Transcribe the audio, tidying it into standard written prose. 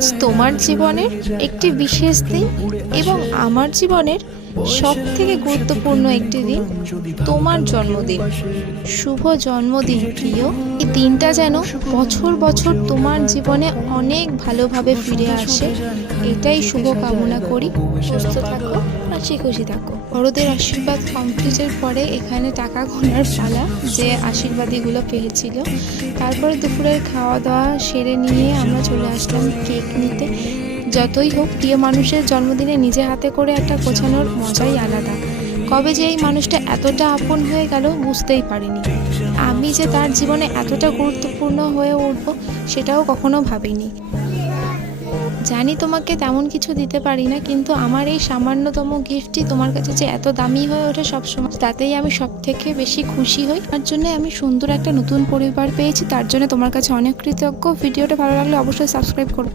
আজ তোমার জীবনের একটি বিশেষ দিন এবং আমার জীবনের সবথেকে গুরুত্বপূর্ণ একটি দিন, তোমার জন্মদিন। শুভ জন্মদিন প্রিয়। এই দিনটা যেন বছর বছর তোমার জীবনে অনেক ভালোভাবে ফিরে আসে, এটাই শুভ কামনা করি। সুস্থ থাকো, হাসি খুশি থাকো। বড়দের আশীর্বাদ কমপ্লিটের পরে এখানে টাকা গোনার পালা, যে আশীর্বাদীগুলো পেয়েছিল। তারপরে দুপুরের খাওয়া দাওয়া সেরে নিয়ে আমরা চলে আসলাম কেক নিতে। যতই হোক, প্রিয় মানুষের জন্মদিনে নিজে হাতে করে একটা গোছানোর মজাই আলাদা। কবে যে এই মানুষটা এতটা আপন হয়ে গেল বুঝতেই পারিনি। আমি যে তার জীবনে এতটা গুরুত্বপূর্ণ হয়ে উঠব সেটাও কখনো ভাবিনি। জানি তোমাকে তেমন কিছু দিতে পারি না, কিন্তু আমার এই সামান্যতম গিফটই তোমার কাছে যে এত দামি হয়ে ওঠে সবসময়, তাতেই আমি সব থেকে বেশি খুশি হই। তার জন্য আমি সুন্দর একটা নতুন পরিবার পেয়েছি, তার জন্য তোমার কাছে অনেক কৃতজ্ঞ। ভিডিওটা ভালো লাগলে অবশ্যই সাবস্ক্রাইব করো।